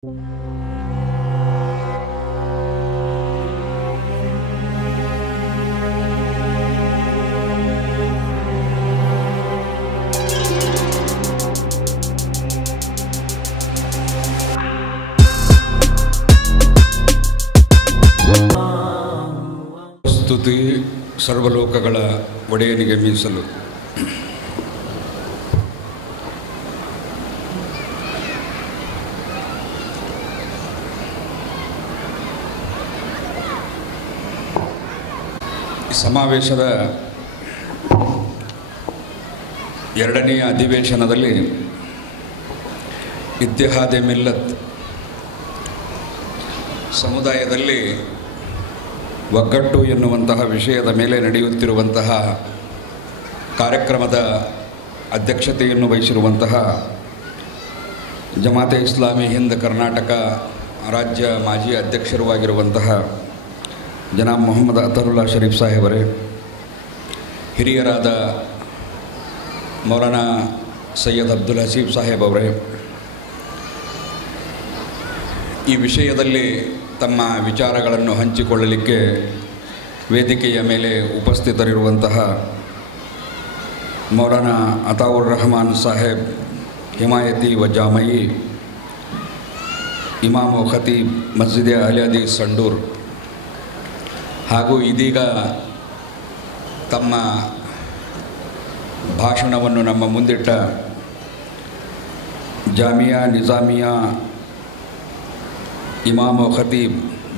ಸ್ತುತಿ ಸರ್ವಲೋಕಗಳ ಒಡೆಯನಿಗೆ ಮೀಸಲು. ಸಮಾವೇಶದ ಎರಡನೆಯ ಅಧಿವೇಶನದಲ್ಲಿ ಇತ್ತಿಹಾದೆ ಮಿಲ್ಲತ್ ಸಮುದಾಯದಲ್ಲಿ ಒಗ್ಗಟ್ಟು ಎನ್ನುವಂತಹ ವಿಷಯದ ಮೇಲೆ ನಡೆಯುತ್ತಿರುವಂತಹ ಕಾರ್ಯಕ್ರಮದ ಅಧ್ಯಕ್ಷತೆಯನ್ನು ವಹಿಸಿರುವಂತಹ ಜಮಾತೆ ಇಸ್ಲಾಮಿ ಹಿಂದ್ ಕರ್ನಾಟಕ ರಾಜ್ಯ ಮಾಜಿ ಅಧ್ಯಕ್ಷರೂ ಆಗಿರುವಂತಹ ಜನಾಬ್ ಮೊಹಮ್ಮದ್ ಅತರುಲ್ಲಾ ಶರೀಫ್ ಸಾಹೇಬರೇ, ಹಿರಿಯರಾದ ಮೌಲಾನಾ ಸೈಯದ್ ಅಬ್ದುಲ್ ಹಸೀಬ್ ಸಾಹೇಬ್ ಅವರೇ, ಈ ವಿಷಯದಲ್ಲಿ ತಮ್ಮ ವಿಚಾರಗಳನ್ನು ಹಂಚಿಕೊಳ್ಳಲಿಕ್ಕೆ ವೇದಿಕೆಯ ಮೇಲೆ ಉಪಸ್ಥಿತರಿರುವಂತಹ ಮೌಲಾನಾ ಅತಾವುರ್ ರಹಮಾನ್ ಸಾಹೇಬ್ ಹಿಮಾಯತಿ ವ ಜಾಮಯಿ, ಇಮಾಮ್ ವ ಖತೀಬ್ ಮಸ್ಜಿದ್ ಅಹ್ಲೆ ಹದೀಸ್ ಸಂಡೂರ್, ಹಾಗೂ ಇದೀಗ ತಮ್ಮ ಭಾಷಣವನ್ನು ನಮ್ಮ ಮುಂದಿಟ್ಟ ಜಾಮಿಯಾ ನಿಜಾಮಿಯಾ ಇಮಾಮ್ ವ ಖತೀಬ್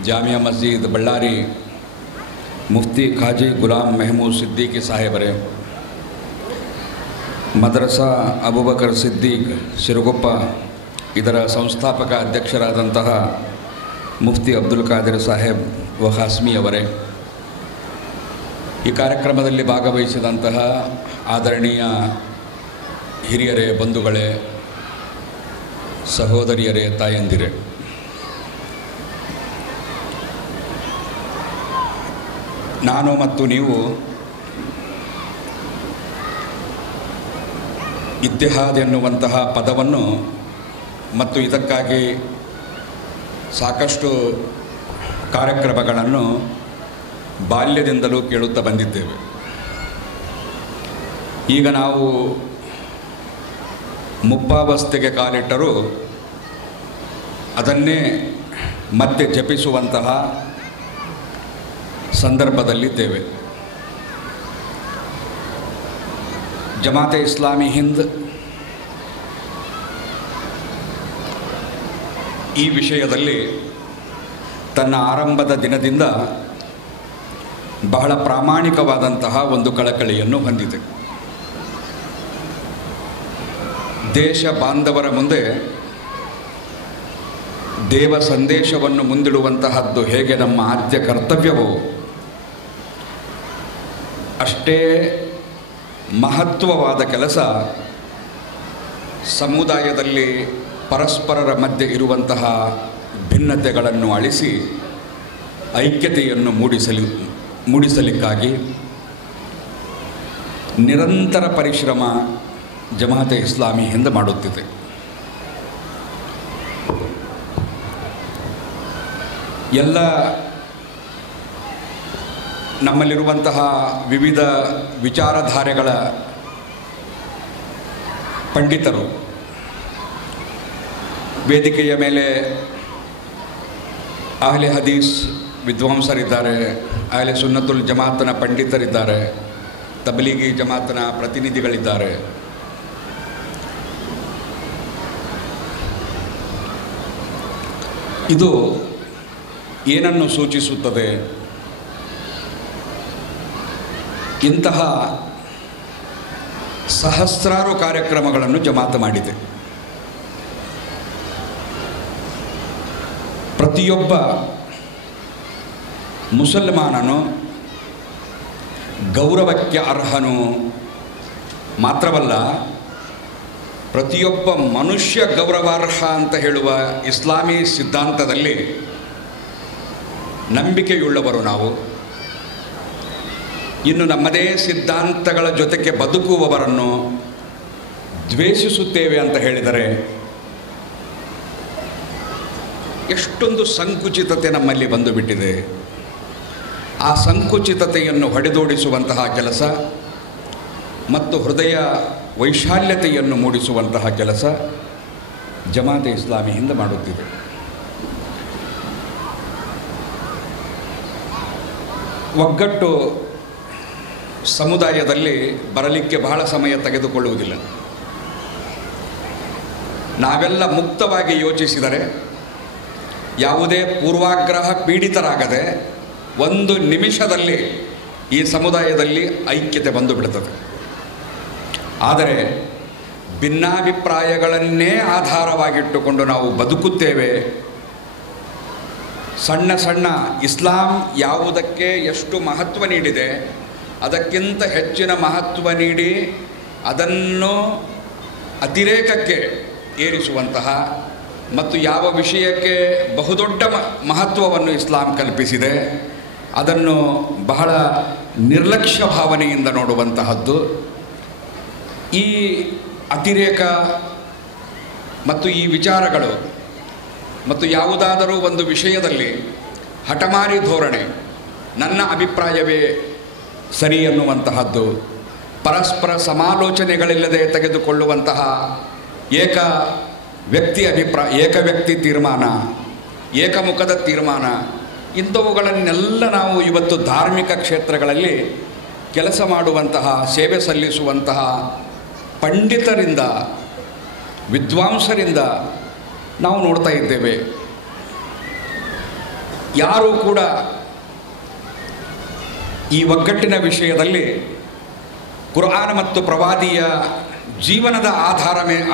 ಜಾಮಿಯಾ ಮಸ್ಜಿದ್ ಬಳ್ಳಾರಿ ಮುಫ್ತಿ ಖಾಜಿ ಗುಲಾಮ್ ಮೆಹಮೂದ್ ಸಿದ್ದೀಕಿ ಸಾಹೇಬರೇ, ಮದ್ರಸಾ ಅಬೂಬಕರ್ ಸಿದ್ದೀಕ್ ಸಿರುಗುಪ್ಪ ಇದರ ಸಂಸ್ಥಾಪಕ ಅಧ್ಯಕ್ಷರಾದಂತಹ ಮುಫ್ತಿ ಅಬ್ದುಲ್ ಖಾದಿರ್ ಸಾಹೇಬ್ ವ ಖಾಸ್ಮಿ ಅವರೇ, ಈ ಕಾರ್ಯಕ್ರಮದಲ್ಲಿ ಭಾಗವಹಿಸಿದಂತಹ ಆದರಣೀಯ ಹಿರಿಯರೇ, ಬಂಧುಗಳೇ, ಸಹೋದರಿಯರೇ, ತಾಯಂದಿರೇ, ನಾನು ಮತ್ತು ನೀವು ಇತ್ತಿಹಾದ್ ಎನ್ನುವಂತಹ ಪದವನ್ನು ಮತ್ತು ಇದಕ್ಕಾಗಿ ಸಾಕಷ್ಟು ಕಾರ್ಯಕ್ರಮಗಳನ್ನು ಬಾಲ್ಯದಿಂದಲೂ ಕೇಳುತ್ತಾ ಬಂದಿದ್ದೇವೆ. ಈಗ ನಾವು ಮುಪ್ಪಾವಸ್ಥೆಗೆ ಕಾಲಿಟ್ಟರೂ ಅದನ್ನೇ ಮತ್ತೆ ಜಪಿಸುವಂತಹ ಸಂದರ್ಭದಲ್ಲಿದ್ದೇವೆ. ಜಮಾತೆ ಇಸ್ಲಾಮಿ ಹಿಂದ್ ಈ ವಿಷಯದಲ್ಲಿ ತನ್ನ ಆರಂಭದ ದಿನದಿಂದ ಬಹಳ ಪ್ರಾಮಾಣಿಕವಾದಂತಹ ಒಂದು ಕಳಕಳಿಯನ್ನು ಹೊಂದಿದೆ. ದೇಶ ಬಾಂಧವರ ಮುಂದೆ ದೇವ ಸಂದೇಶವನ್ನು ಮುಂದಿಡುವಂತಹದ್ದು ಹೇಗೆ ನಮ್ಮ ಆದ್ಯ ಕರ್ತವ್ಯವೋ, ಅಷ್ಟೇ ಮಹತ್ವವಾದ ಕೆಲಸ ಸಮುದಾಯದಲ್ಲಿ ಪರಸ್ಪರರ ಮಧ್ಯೆ ಇರುವಂತಹ ಭಿನ್ನತೆಗಳನ್ನು ಅಳಿಸಿ ಐಕ್ಯತೆಯನ್ನು ಮೂಡಿಸಲಿಕ್ಕಾಗಿ ನಿರಂತರ ಪರಿಶ್ರಮ ಜಮಾತೆ ಇಸ್ಲಾಮಿ ಹಿಂದ್ ಮಾಡುತ್ತಿದೆ. ಎಲ್ಲ ನಮ್ಮಲ್ಲಿರುವಂತಹ ವಿವಿಧ ವಿಚಾರಧಾರೆಗಳ ಪಂಡಿತರು ವೇದಿಕೆಯ ಮೇಲೆ ಅಹ್ಲೆ ಹದೀಸ್ ವಿದ್ವಾಂಸರಿದ್ದಾರೆ, ಅಹ್ಲೆ ಸುನ್ನತುಲ್ ಜಮಾತನ ಪಂಡಿತರಿದ್ದಾರೆ, ತಬ್ಲೀಗಿ ಜಮಾತನ ಪ್ರತಿನಿಧಿಗಳಿದ್ದಾರೆ. ಇದು ಏನನ್ನು ಸೂಚಿಸುತ್ತದೆ? ಇಂತಹ ಸಹಸ್ರಾರು ಕಾರ್ಯಕ್ರಮಗಳನ್ನು ಜಮಾತ ಮಾಡಿದೆ. ಪ್ರತಿಯೊಬ್ಬ ಮುಸಲ್ಮಾನನು ಗೌರವಕ್ಕೆ ಅರ್ಹನು ಮಾತ್ರವಲ್ಲ, ಪ್ರತಿಯೊಬ್ಬ ಮನುಷ್ಯ ಗೌರವಾರ್ಹ ಅಂತ ಹೇಳುವ ಇಸ್ಲಾಮಿ ಸಿದ್ಧಾಂತದಲ್ಲಿ ನಂಬಿಕೆಯುಳ್ಳವರು ನಾವು. ಇನ್ನು ನಮ್ಮದೇ ಸಿದ್ಧಾಂತಗಳ ಜೊತೆಗೆ ಬದುಕುವವರನ್ನು ದ್ವೇಷಿಸುತ್ತೇವೆ ಅಂತ ಹೇಳಿದರೆ ಎಷ್ಟೊಂದು ಸಂಕುಚಿತತೆ ನಮ್ಮಲ್ಲಿ ಬಂದು ಬಿಟ್ಟಿದೆ. ಆ ಸಂಕುಚಿತತೆಯನ್ನು ಹೊಡೆದೋಡಿಸುವಂತಹ ಕೆಲಸ ಮತ್ತು ಹೃದಯ ವೈಶಾಲ್ಯತೆಯನ್ನು ಮೂಡಿಸುವಂತಹ ಕೆಲಸ ಜಮಾತೆ ಇಸ್ಲಾಮಿ ಹಿಂದೆ ಮಾಡುತ್ತಿದೆ. ಒಗ್ಗಟ್ಟು ಸಮುದಾಯದಲ್ಲಿ ಬರಲಿಕ್ಕೆ ಬಹಳ ಸಮಯ ತೆಗೆದುಕೊಳ್ಳುವುದಿಲ್ಲ. ನಾವೆಲ್ಲ ಮುಕ್ತವಾಗಿ ಯೋಚಿಸಿದರೆ, ಯಾವುದೇ ಪೂರ್ವಾಗ್ರಹ ಪೀಡಿತರಾಗದೆ ಒಂದು ನಿಮಿಷದಲ್ಲಿ ಈ ಸಮುದಾಯದಲ್ಲಿ ಐಕ್ಯತೆ ಬಂದು ಬಿಡುತ್ತದೆ. ಆದರೆ ಭಿನ್ನಾಭಿಪ್ರಾಯಗಳನ್ನೇ ಆಧಾರವಾಗಿಟ್ಟುಕೊಂಡು ನಾವು ಬದುಕುತ್ತೇವೆ. ಸಣ್ಣ ಸಣ್ಣ ಇಸ್ಲಾಂ ಯಾವುದಕ್ಕೆ ಎಷ್ಟು ಮಹತ್ವ ನೀಡಿದೆ ಅದಕ್ಕಿಂತ ಹೆಚ್ಚಿನ ಮಹತ್ವ ನೀಡಿ ಅದನ್ನು ಅತಿರೇಕಕ್ಕೆ ಏರಿಸುವಂತಹ ಮತ್ತು ಯಾವ ವಿಷಯಕ್ಕೆ ಬಹುದೊಡ್ಡ ಮಹತ್ವವನ್ನು ಇಸ್ಲಾಂ ಕಲ್ಪಿಸಿದೆ ಅದನ್ನು ಬಹಳ ನಿರ್ಲಕ್ಷ್ಯ ಭಾವನೆಯಿಂದ ನೋಡುವಂತಹದ್ದು. ಈ ಅತಿರೇಕ ಮತ್ತು ಈ ವಿಚಾರಗಳು ಮತ್ತು ಯಾವುದಾದರೂ ಒಂದು ವಿಷಯದಲ್ಲಿ ಹಠಮಾರಿ ಧೋರಣೆ, ನನ್ನ ಅಭಿಪ್ರಾಯವೇ ಸರಿ ಎನ್ನುವಂತಹದ್ದು, ಪರಸ್ಪರ ಸಮಾಲೋಚನೆಗಳಿಲ್ಲದೆ ತೆಗೆದುಕೊಳ್ಳುವಂತಹ ಏಕ ವ್ಯಕ್ತಿ ತೀರ್ಮಾನ, ಏಕಮುಖದ ತೀರ್ಮಾನ, ಇಂಥವುಗಳನ್ನೆಲ್ಲ ನಾವು ಇವತ್ತು ಧಾರ್ಮಿಕ ಕ್ಷೇತ್ರಗಳಲ್ಲಿ ಕೆಲಸ ಮಾಡುವಂತಹ, ಸೇವೆ ಸಲ್ಲಿಸುವಂತಹ ಪಂಡಿತರಿಂದ, ವಿದ್ವಾಂಸರಿಂದ ನಾವು ನೋಡ್ತಾ ಇದ್ದೇವೆ. ಯಾರೂ ಕೂಡ ಈ ಒಗ್ಗಟ್ಟಿನ ವಿಷಯದಲ್ಲಿ ಕುರ್ಆನ್ ಮತ್ತು ಪ್ರವಾದಿಯ ಜೀವನದ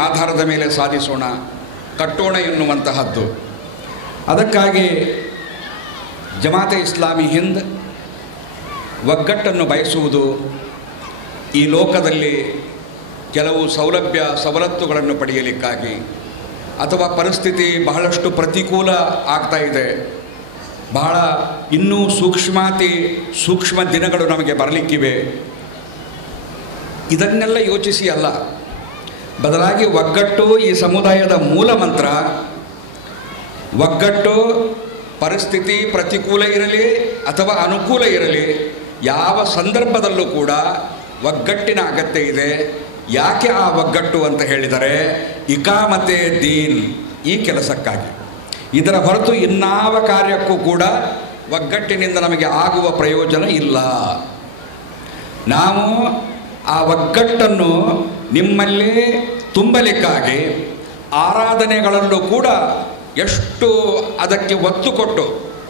ಆಧಾರದ ಮೇಲೆ ಸಾಧಿಸೋಣ, ಕಟ್ಟೋಣ ಎನ್ನುವಂತಹದ್ದು. ಅದಕ್ಕಾಗಿ ಜಮಾತೆ ಇಸ್ಲಾಮಿ ಹಿಂದ್ ಒಗ್ಗಟ್ಟನ್ನು ಬಯಸುವುದು, ಈ ಲೋಕದಲ್ಲಿ ಕೆಲವು ಸವಲತ್ತುಗಳನ್ನು ಪಡೆಯಲಿಕ್ಕಾಗಿ, ಅಥವಾ ಪರಿಸ್ಥಿತಿ ಬಹಳಷ್ಟು ಪ್ರತಿಕೂಲ ಆಗ್ತಾ ಇದೆ, ಬಹಳ ಇನ್ನೂ ಸೂಕ್ಷ್ಮ ದಿನಗಳು ನಮಗೆ ಬರಲಿಕ್ಕಿವೆ, ಇದನ್ನೆಲ್ಲ ಯೋಚಿಸಿ ಅಲ್ಲ, ಬದಲಾಗಿ ಒಗ್ಗಟ್ಟು ಈ ಸಮುದಾಯದ ಮೂಲ ಮಂತ್ರ. ಒಗ್ಗಟ್ಟು ಪರಿಸ್ಥಿತಿ ಪ್ರತಿಕೂಲ ಇರಲಿ ಅಥವಾ ಅನುಕೂಲ ಇರಲಿ, ಯಾವ ಸಂದರ್ಭದಲ್ಲೂ ಕೂಡ ಒಗ್ಗಟ್ಟಿನ ಅಗತ್ಯ ಇದೆ. ಯಾಕೆ ಆ ಒಗ್ಗಟ್ಟು ಅಂತ ಹೇಳಿದರೆ, ಇಕಾಮತೆ ದೀನ್, ಈ ಕೆಲಸಕ್ಕಾಗಿ. ಇದರ ಹೊರತು ಇನ್ನಾವ ಕಾರ್ಯಕ್ಕೂ ಕೂಡ ಒಗ್ಗಟ್ಟಿನಿಂದ ನಮಗೆ ಆಗುವ ಪ್ರಯೋಜನ ಇಲ್ಲ. ನಾವು ಆ ಒಗ್ಗಟ್ಟನ್ನು ನಿಮ್ಮಲ್ಲಿ ತುಂಬಲಿಕ್ಕಾಗಿ ಆರಾಧನೆಗಳಲ್ಲೂ ಕೂಡ ಎಷ್ಟು ಅದಕ್ಕೆ ಒತ್ತು ಕೊಟ್ಟು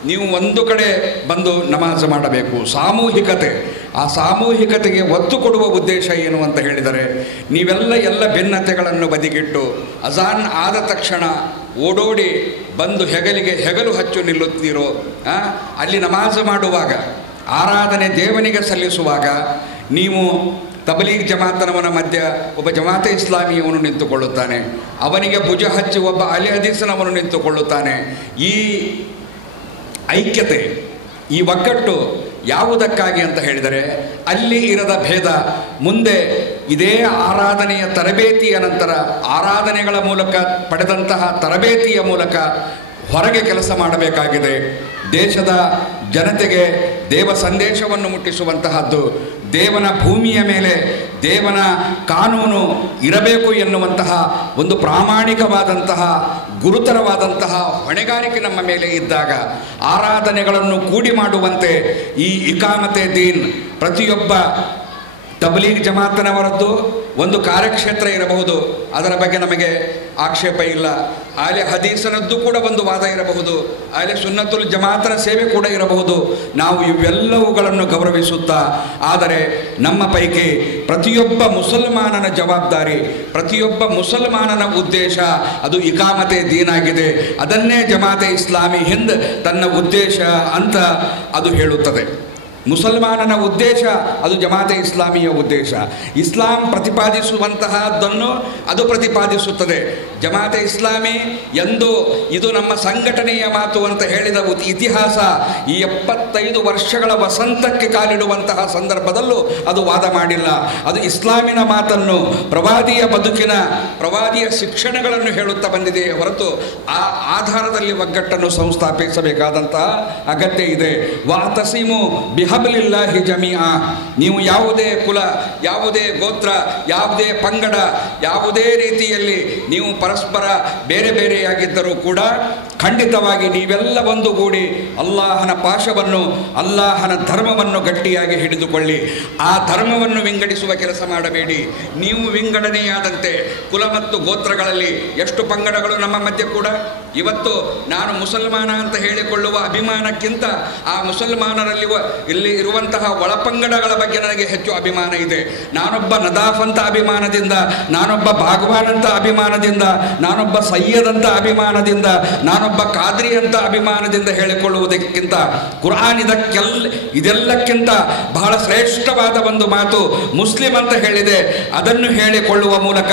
ನೀವು ಒಂದು ಕಡೆ ಬಂದು ನಮಾಜ್ ಮಾಡಬೇಕು, ಸಾಮೂಹಿಕತೆ. ಆ ಸಾಮೂಹಿಕತೆಗೆ ಒತ್ತು ಕೊಡುವ ಉದ್ದೇಶ ಏನು ಅಂತ ಹೇಳಿದರೆ, ನೀವೆಲ್ಲ ಭಿನ್ನತೆಗಳನ್ನು ಬದಿಗಿಟ್ಟು ಅಜಾನ್ ಆದ ತಕ್ಷಣ ಓಡೋಡಿ ಬಂದು ಹೆಗಲಿಗೆ ಹೆಗಲು ಹಚ್ಚು ನಿಲ್ಲುತ್ತೀರೋ, ಅಲ್ಲಿ ನಮಾಜ್ ಮಾಡುವಾಗ, ಆರಾಧನೆ ದೇವನಿಗೆ ಸಲ್ಲಿಸುವಾಗ ನೀವು ತಬಲೀಗ್ ಜಮಾತನವನ ಮಧ್ಯ ಒಬ್ಬ ಜಮಾತೆ ಇಸ್ಲಾಮಿಯವನು ನಿಂತುಕೊಳ್ಳುತ್ತಾನೆ, ಅವನಿಗೆ ಭುಜ ಹಚ್ಚಿ ಒಬ್ಬ ಅಲಿ ಹದೀಸನವನು ನಿಂತುಕೊಳ್ಳುತ್ತಾನೆ. ಈ ಐಕ್ಯತೆ, ಈ ಒಗ್ಗಟ್ಟು ಯಾವುದಕ್ಕಾಗಿ ಅಂತ ಹೇಳಿದರೆ, ಅಲ್ಲಿ ಇರದ ಭೇದ ಮುಂದೆ ಇದೇ ಆರಾಧನೆಯ ತರಬೇತಿಯ ನಂತರ, ಆರಾಧನೆಗಳ ಮೂಲಕ ಪಡೆದಂತಹ ತರಬೇತಿಯ ಮೂಲಕ ಹೊರಗೆ ಕೆಲಸ ಮಾಡಬೇಕಾಗಿದೆ. ದೇಶದ ಜನತೆಗೆ ದೇವ ಸಂದೇಶವನ್ನು ಮುಟ್ಟಿಸುವಂತಹದ್ದು, ದೇವನ ಭೂಮಿಯ ಮೇಲೆ ದೇವನ ಕಾನೂನು ಇರಬೇಕು ಎನ್ನುವಂತಹ ಒಂದು ಪ್ರಾಮಾಣಿಕವಾದಂತಹ ಗುರುತರವಾದಂತಹ ಹೊಣೆಗಾರಿಕೆ ನಮ್ಮ ಮೇಲೆ ಇದ್ದಾಗ ಆರಾಧನೆಗಳನ್ನು ಕೂಡಿ ಮಾಡುವಂತೆ ಈ ಇಕಾಮತೆ ದೀನ್ ಪ್ರತಿಯೊಬ್ಬ ತಬ್ಲೀಗ್ ಜಮಾತನವರದ್ದು ಒಂದು ಕಾರ್ಯಕ್ಷೇತ್ರ ಇರಬಹುದು, ಅದರ ಬಗ್ಗೆ ನಮಗೆ ಆಕ್ಷೇಪ ಇಲ್ಲ. ಆಲೆ ಹದೀಸನದ್ದು ಕೂಡ ಒಂದು ವಾದ ಇರಬಹುದು, ಆಲೆ ಸುನ್ನತುಲ್ ಜಮಾತನ ಸೇವೆ ಕೂಡ ಇರಬಹುದು. ನಾವು ಇವೆಲ್ಲವುಗಳನ್ನು ಗೌರವಿಸುತ್ತಾ, ಆದರೆ ನಮ್ಮ ಪೈಕಿ ಪ್ರತಿಯೊಬ್ಬ ಮುಸಲ್ಮಾನನ ಜವಾಬ್ದಾರಿ, ಪ್ರತಿಯೊಬ್ಬ ಮುಸಲ್ಮಾನನ ಉದ್ದೇಶ ಅದು ಇಕಾಮತೆ ದೀನಾಗಿದೆ. ಅದನ್ನೇ ಜಮಾತೆ ಇಸ್ಲಾಮಿ ಹಿಂದ್ ತನ್ನ ಉದ್ದೇಶ ಅಂತ ಅದು ಹೇಳುತ್ತದೆ. ಮುಸಲ್ಮಾನನ ಉದ್ದೇಶ ಅದು ಜಮಾತೆ ಇಸ್ಲಾಮಿಯ ಉದ್ದೇಶ. ಇಸ್ಲಾಂ ಪ್ರತಿಪಾದಿಸುವಂತಹದ್ದನ್ನು ಅದು ಪ್ರತಿಪಾದಿಸುತ್ತದೆ. ಜಮಾತೆ ಇಸ್ಲಾಮಿ ಎಂದು ಇದು ನಮ್ಮ ಸಂಘಟನೆಯ ಮಾತು ಅಂತ ಹೇಳಿದ ಇತಿಹಾಸ ಈ 75 ವರ್ಷಗಳ ವಸಂತಕ್ಕೆ ಕಾಲಿಡುವಂತಹ ಸಂದರ್ಭದಲ್ಲೂ ಅದು ವಾದ ಮಾಡಿಲ್ಲ. ಅದು ಇಸ್ಲಾಮಿನ ಮಾತನ್ನು, ಪ್ರವಾದಿಯ ಬದುಕಿನ, ಪ್ರವಾದಿಯ ಶಿಕ್ಷಣಗಳನ್ನು ಹೇಳುತ್ತಾ ಬಂದಿದೆಯೇ ಹೊರತು ಆ ಆಧಾರದಲ್ಲಿ ಒಗ್ಗಟ್ಟನ್ನು ಸಂಸ್ಥಾಪಿಸಬೇಕಾದಂತಹ ಅಗತ್ಯ ಇದೆ. ವಾತಸಿಮು ಬಿಹಬ್ಲಿಲ್ಲಾಹಿ ಜಮೀಆ. ನೀವು ಯಾವುದೇ ಕುಲ, ಯಾವುದೇ ಗೋತ್ರ, ಯಾವುದೇ ಪಂಗಡ, ಯಾವುದೇ ರೀತಿಯಲ್ಲಿ ನೀವು ಪರಸ್ಪರ ಬೇರೆ ಬೇರೆಯಾಗಿದ್ದರೂ ಕೂಡ ಖಂಡಿತವಾಗಿ ನೀವೆಲ್ಲ ಒಂದುಗೂಡಿ ಅಲ್ಲಾಹನ ಪಾಶವನ್ನು, ಅಲ್ಲಾಹನ ಧರ್ಮವನ್ನು ಗಟ್ಟಿಯಾಗಿ ಹಿಡಿದುಕೊಳ್ಳಿ. ಆ ಧರ್ಮವನ್ನು ವಿಂಗಡಿಸುವ ಕೆಲಸ ಮಾಡಬೇಡಿ. ನೀವು ವಿಂಗಡಣೆಯಾದಂತೆ ಕುಲ ಮತ್ತು ಗೋತ್ರಗಳಲ್ಲಿ ಎಷ್ಟು ಪಂಗಡಗಳು ನಮ್ಮ ಮಧ್ಯೆ ಕೂಡ. ಇವತ್ತು ನಾನು ಮುಸಲ್ಮಾನ ಅಂತ ಹೇಳಿಕೊಳ್ಳುವ ಅಭಿಮಾನಕ್ಕಿಂತ ಆ ಮುಸಲ್ಮಾನರಲ್ಲಿ ಇಲ್ಲಿ ಇರುವಂತಹ ಒಳಪಂಗಡಗಳ ಬಗ್ಗೆ ನನಗೆ ಹೆಚ್ಚು ಅಭಿಮಾನ ಇದೆ. ನಾನೊಬ್ಬ ನದಾಫ್ ಅಂತ ಅಭಿಮಾನದಿಂದ, ನಾನೊಬ್ಬ ಭಾಗವಾನ್ ಅಂತ ಅಭಿಮಾನದಿಂದ, ನಾನೊಬ್ಬ ಸಯ್ಯದ್ ಅಂತ ಅಭಿಮಾನದಿಂದ, ನಾನೊಬ್ಬ ಖಾದ್ರಿ ಅಂತ ಅಭಿಮಾನದಿಂದ ಹೇಳಿಕೊಳ್ಳುವುದಕ್ಕಿಂತ ಕುರ್ಆನ್ ಇದೆಲ್ಲಕ್ಕಿಂತ ಬಹಳ ಶ್ರೇಷ್ಠವಾದ ಒಂದು ಮಾತು ಮುಸ್ಲಿಂ ಅಂತ ಹೇಳಿದೆ. ಅದನ್ನು ಹೇಳಿಕೊಳ್ಳುವ ಮೂಲಕ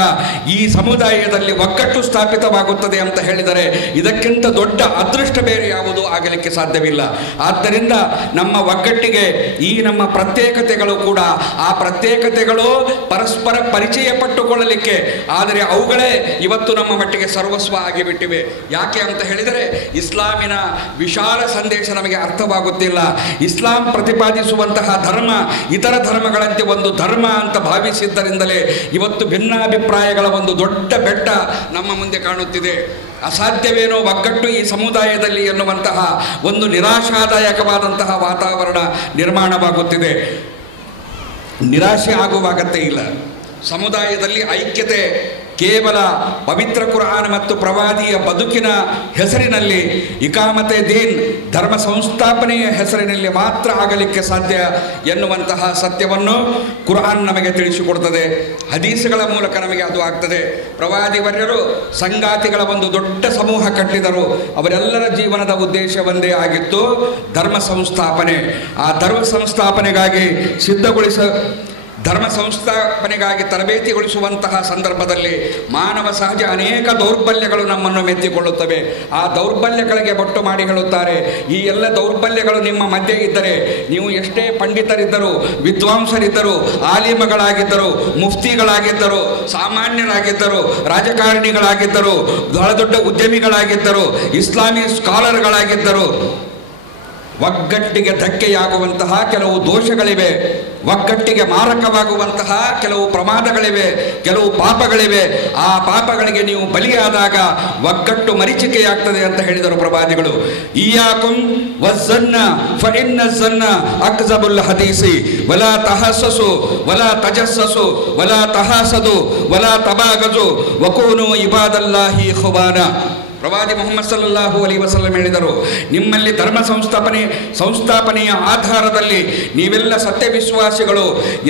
ಈ ಸಮುದಾಯದಲ್ಲಿ ಒಗ್ಗಟ್ಟು ಸ್ಥಾಪಿತವಾಗುತ್ತದೆ ಅಂತ ಹೇಳಿದರೆ ಇದಕ್ಕಿಂತ ದೊಡ್ಡ ಅದೃಷ್ಟ ಬೇರೆ ಯಾವುದೂ ಆಗಲಿಕ್ಕೆ ಸಾಧ್ಯವಿಲ್ಲ. ಆದ್ದರಿಂದ ನಮ್ಮ ಒಗ್ಗಟ್ಟಿಗೆ ಈ ನಮ್ಮ ಪ್ರತ್ಯೇಕತೆಗಳು ಕೂಡ, ಆ ಪ್ರತ್ಯೇಕತೆಗಳು ಪರಸ್ಪರ ಪರಿಚಯ ಪಟ್ಟುಕೊಳ್ಳಲಿಕ್ಕೆ, ಆದರೆ ಅವುಗಳೇ ಇವತ್ತು ನಮ್ಮ ಮಟ್ಟಿಗೆ ಸರ್ವಸ್ವ ಆಗಿಬಿಟ್ಟಿವೆ. ಯಾಕೆ ಅಂತ ಹೇಳಿದರೆ ಇಸ್ಲಾಮಿನ ವಿಶಾಲ ಸಂದೇಶ ನಮಗೆ ಅರ್ಥವಾಗುತ್ತಿಲ್ಲ. ಇಸ್ಲಾಂ ಪ್ರತಿಪಾದಿಸುವಂತಹ ಧರ್ಮ ಇತರ ಧರ್ಮಗಳಂತೆ ಒಂದು ಧರ್ಮ ಅಂತ ಭಾವಿಸಿದ್ದರಿಂದಲೇ ಇವತ್ತು ಭಿನ್ನಾಭಿಪ್ರಾಯಗಳ ಒಂದು ದೊಡ್ಡ ಬೆಟ್ಟ ನಮ್ಮ ಮುಂದೆ ಕಾಣುತ್ತಿದೆ. ಅಸಾಧ್ಯವೇನೋ ಒಗ್ಗಟ್ಟು ಈ ಸಮುದಾಯದಲ್ಲಿ ಎನ್ನುವಂತಹ ಒಂದು ನಿರಾಶಾದಾಯಕವಾದಂತಹ ವಾತಾವರಣ ನಿರ್ಮಾಣವಾಗುತ್ತಿದೆ. ನಿರಾಶೆ ಆಗುವ ಅಗತ್ಯ ಇಲ್ಲ. ಸಮುದಾಯದಲ್ಲಿ ಐಕ್ಯತೆ ಕೇವಲ ಪವಿತ್ರ ಕುರ್ಆನ್ ಮತ್ತು ಪ್ರವಾದಿಯ ಬದುಕಿನ ಹೆಸರಿನಲ್ಲಿ, ಇಕಾಮತೆ ದೀನ್, ಧರ್ಮ ಸಂಸ್ಥಾಪನೆಯ ಹೆಸರಿನಲ್ಲಿ ಮಾತ್ರ ಆಗಲಿಕ್ಕೆ ಸಾಧ್ಯ ಎನ್ನುವಂತಹ ಸತ್ಯವನ್ನು ಕುರ್ಆನ್ ನಮಗೆ ತಿಳಿಸಿಕೊಡ್ತದೆ. ಹದೀಸ್ಗಳ ಮೂಲಕ ನಮಗೆ ಅದು ಆಗ್ತದೆ. ಪ್ರವಾದಿ ವರ್ಯರು ಸಂಗಾತಿಗಳ ಒಂದು ದೊಡ್ಡ ಸಮೂಹ ಕಟ್ಟಿದರು. ಅವರೆಲ್ಲರ ಜೀವನದ ಉದ್ದೇಶ ಒಂದೇ ಆಗಿತ್ತು, ಧರ್ಮ ಸಂಸ್ಥಾಪನೆ. ಆ ಧರ್ಮ ಸಂಸ್ಥಾಪನೆಗಾಗಿ ಧರ್ಮ ಸಂಸ್ಥಾಪನೆಗಾಗಿ ತರಬೇತಿಗೊಳಿಸುವಂತಹ ಸಂದರ್ಭದಲ್ಲಿ ಮಾನವ ಸಹಜ ಅನೇಕ ದೌರ್ಬಲ್ಯಗಳು ನಮ್ಮನ್ನು ಮೆತ್ತಿಕೊಳ್ಳುತ್ತವೆ. ಆ ದೌರ್ಬಲ್ಯಗಳಿಗೆ ಬೊಟ್ಟು ಮಾಡಿ ಹೇಳುತ್ತಾರೆ, ಈ ಎಲ್ಲ ದೌರ್ಬಲ್ಯಗಳು ನಿಮ್ಮ ಮಧ್ಯೆ ಇದ್ದರೆ ನೀವು ಎಷ್ಟೇ ಪಂಡಿತರಿದ್ದರು, ವಿದ್ವಾಂಸರಿದ್ದರು, ಆಲಿಮಗಳಾಗಿದ್ದರು, ಮುಫ್ತಿಗಳಾಗಿದ್ದರು, ಸಾಮಾನ್ಯರಾಗಿದ್ದರು, ರಾಜಕಾರಣಿಗಳಾಗಿದ್ದರು, ಬಹಳ ದೊಡ್ಡ ಉದ್ಯಮಿಗಳಾಗಿದ್ದರು, ಇಸ್ಲಾಮಿ ಸ್ಕಾಲರ್ಗಳಾಗಿದ್ದರು, ಒಗ್ಗಟ್ಟಿಗೆ ಧಕ್ಕೆಯಾಗುವಂತಹ ಕೆಲವು ದೋಷಗಳಿವೆ, ಒಗ್ಗಟ್ಟಿಗೆ ಮಾರಕವಾಗುವಂತಹ ಕೆಲವು ಪ್ರಮಾದಗಳಿವೆ, ಕೆಲವು ಪಾಪಗಳಿವೆ. ಆ ಪಾಪಗಳಿಗೆ ನೀವು ಬಲಿಯಾದಾಗ ಒಗ್ಗಟ್ಟು ಮರೀಚಿಕೆಯಾಗ್ತದೆ ಅಂತ ಹೇಳಿದರು ಪ್ರವಾದಿಗಳು. ಇಯಾಕುಂ ವಜ್ಜನ್ನ ಫಇನ್ನ ಝನ್ನ ಅಕ್ಜಬುಲ್ ಹದೀಸಿ ವಲಾ ತಹಸ್ಸಸು ವಲಾ ತಜಸ್ಸಸು ವಲಾ ತಹಾಸದು ವಲಾ ತಬಾಗಜು ವಕೂನು ಇಬಾದಲ್ಲಾಹಿ ಖುಬಾನ. ಪ್ರವಾದಿ ಮುಹಮ್ಮದ್ ಸಲ್ಲಲ್ಲಾಹು ಅಲೈಹಿ ವಸಲ್ಲಂ ಹೇಳಿದರು, ನಿಮ್ಮಲ್ಲಿ ಧರ್ಮ ಸಂಸ್ಥಾಪನೆಯ ಆಧಾರದಲ್ಲಿ ನೀವೆಲ್ಲ ಸತ್ಯವಿಶ್ವಾಸಿಗಳು